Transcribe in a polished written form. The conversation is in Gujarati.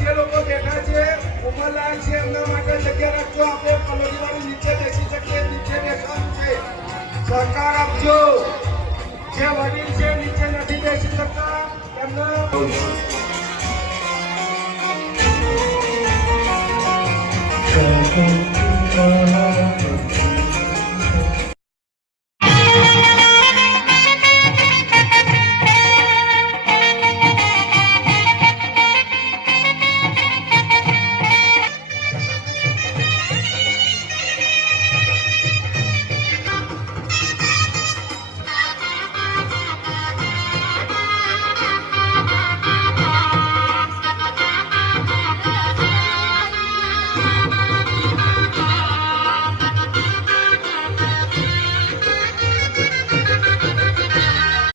જે લોકો બેઠા છે ઉમરલાયક છે એમના માટે જગ્યા રાખજો. આપણે પલોઠીવાળી નીચે બેસી શકીએ, નીચે બેસવાનું છે. સહકાર આપજો. જે વડીલ છે નીચે નથી બેસી શકતા એમના Thank you.